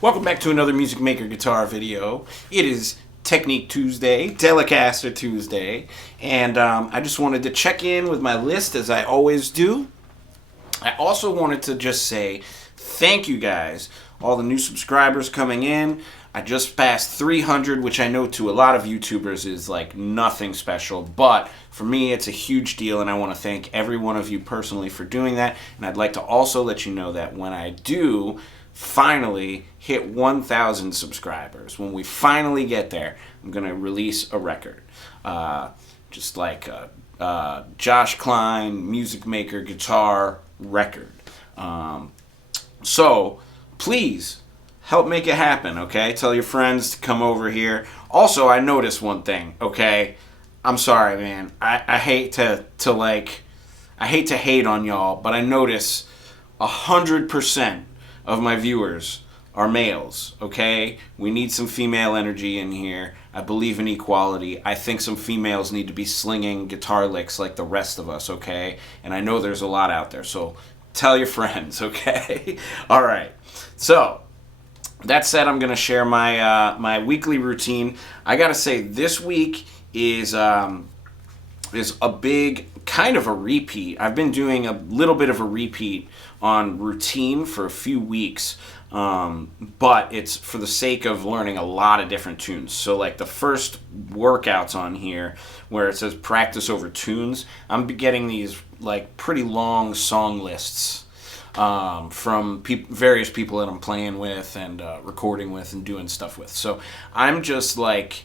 Welcome back to another Music Maker guitar video. It is Technique Tuesday, Telecaster Tuesday, and I just wanted to check in with my list as I always do. I also wanted to just say thank you guys, all the new subscribers coming in. I just passed 300, which I know to a lot of YouTubers is like nothing special, but for me it's a huge deal, and I want to thank every one of you personally for doing that. And I'd like to also let you know that when I do finally hit 1,000 subscribers, when we finally get there, I'm going to release a record. Just like a Josh Klein Music Maker guitar record. So please help make it happen, okay? Tell your friends to come over here. Also, I noticed one thing, okay? I'm sorry, man. I hate to hate on y'all, but I notice 100% of my viewers are males, okay? We need some female energy in here. I believe in equality. I think some females need to be slinging guitar licks like the rest of us, okay? And I know there's a lot out there, so tell your friends, okay? All right. So, that said, I'm going to share my weekly routine. I got to say, this week is a big kind of a repeat. I've been doing a little bit of a repeat on routine for a few weeks, but it's for the sake of learning a lot of different tunes. So like the first workouts on here where it says practice over tunes, I'm getting these like pretty long song lists from various people that I'm playing with and recording with and doing stuff with. So I'm just like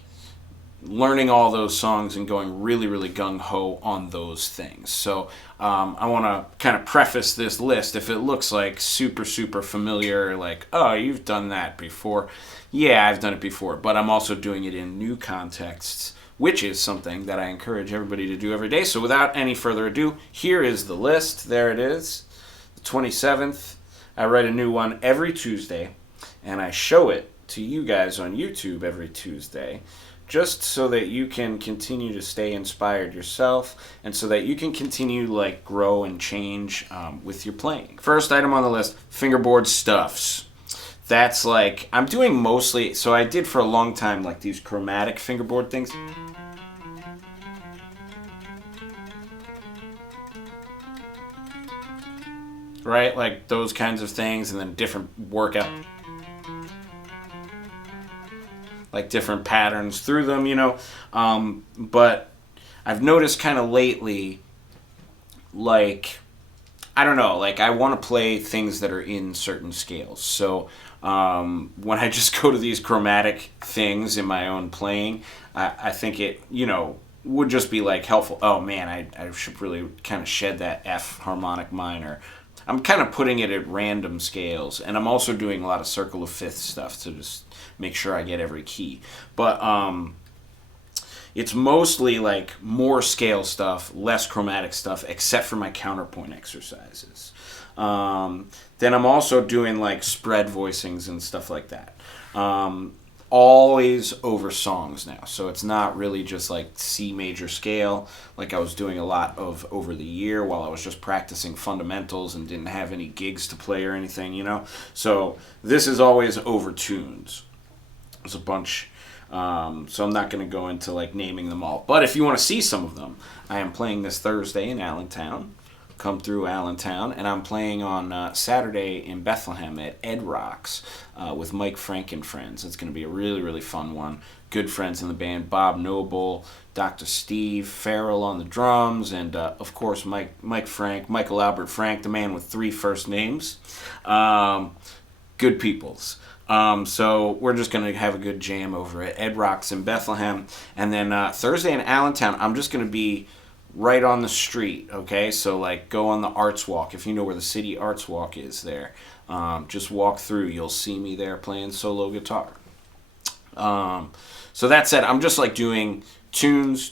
learning all those songs and going really, really gung-ho on those things. So I want to kind of preface this list. If it looks like super, super familiar, like, oh, you've done that before. Yeah, I've done it before, but I'm also doing it in new contexts, which is something that I encourage everybody to do every day. So without any further ado, here is the list. There it is. The 27th. I write a new one every Tuesday, and I show it to you guys on YouTube every Tuesday, just so that you can continue to stay inspired yourself and so that you can continue to like grow and change with your playing. First item on the list, fingerboard stuffs. That's like, I'm doing mostly, so I did for a long time like these chromatic fingerboard things. Right, like those kinds of things, and then different workout, like different patterns through them, you know. But I've noticed kind of lately, like, I don't know, like I want to play things that are in certain scales. So when I just go to these chromatic things in my own playing, I think it, you know, would just be like helpful. Oh man, I should really kind of shed that F harmonic minor. I'm kind of putting it at random scales, and I'm also doing a lot of circle of fifths stuff to just make sure I get every key. But it's mostly like more scale stuff, less chromatic stuff, except for my counterpoint exercises. Then I'm also doing like spread voicings and stuff like that. Always over songs now, so it's not really just like C major scale like I was doing a lot of over the year while I was just practicing fundamentals and didn't have any gigs to play or anything, you know. So this is always over tunes. There's a bunch, so I'm not going to go into like naming them all, but if you want to see some of them, I am playing this Thursday in Allentown come through Allentown. And I'm playing on Saturday in Bethlehem at Ed Rocks with Mike Frank and friends. It's going to be a really, really fun one. Good friends in the band, Bob Noble, Dr. Steve Farrell on the drums, and of course Mike Frank, Michael Albert Frank, the man with 3 first names. Good peoples. So we're just going to have a good jam over at Ed Rocks in Bethlehem. And then Thursday in Allentown, I'm just going to be right on the street, okay? So like go on the Arts Walk, if you know where the City Arts Walk is there. Just walk through. You'll see me there playing solo guitar. So that said, I'm just like doing tunes,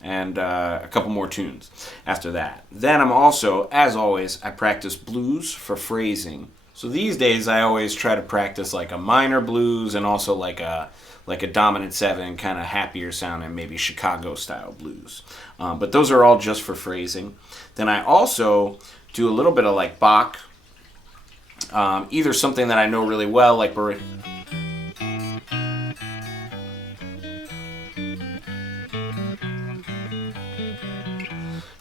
and a couple more tunes after that. Then I'm also, as always, I practice blues for phrasing. So these days I always try to practice like a minor blues and also like a dominant 7, kind of happier sounding, maybe Chicago style blues. But those are all just for phrasing. Then I also do a little bit of like Bach, either something that I know really well, like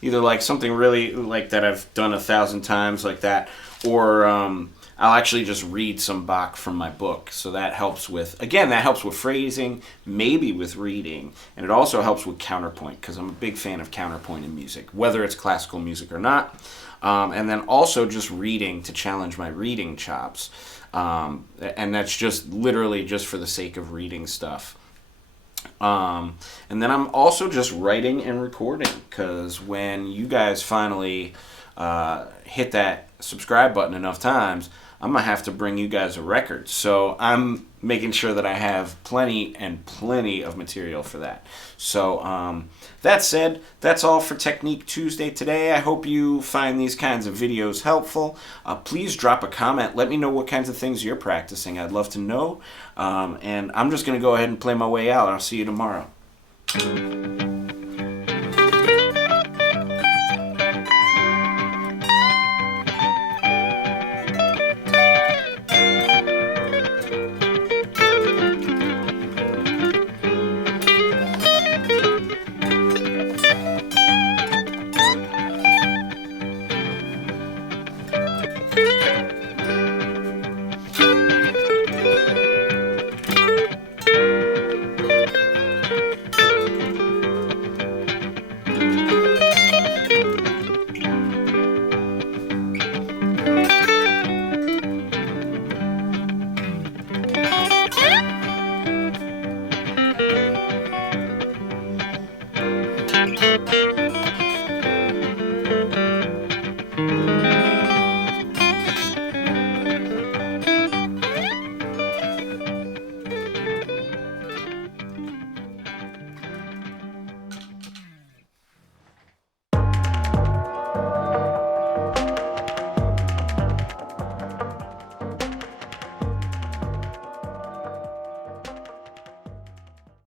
either like something really like that I've done 1,000 times like that, or I'll actually just read some Bach from my book. So that helps with, again, that helps with phrasing, maybe with reading, and it also helps with counterpoint, because I'm a big fan of counterpoint in music, whether it's classical music or not. And then also just reading to challenge my reading chops. And that's just literally just for the sake of reading stuff. And then I'm also just writing and recording, because when you guys finally hit that subscribe button enough times, I'm going to have to bring you guys a record. So I'm making sure that I have plenty of material for that. So that said, that's all for Technique Tuesday today. I hope you find these kinds of videos helpful. Please drop a comment. Let me know what kinds of things you're practicing. I'd love to know. And I'm just going to go ahead and play my way out. I'll see you tomorrow. Thank you.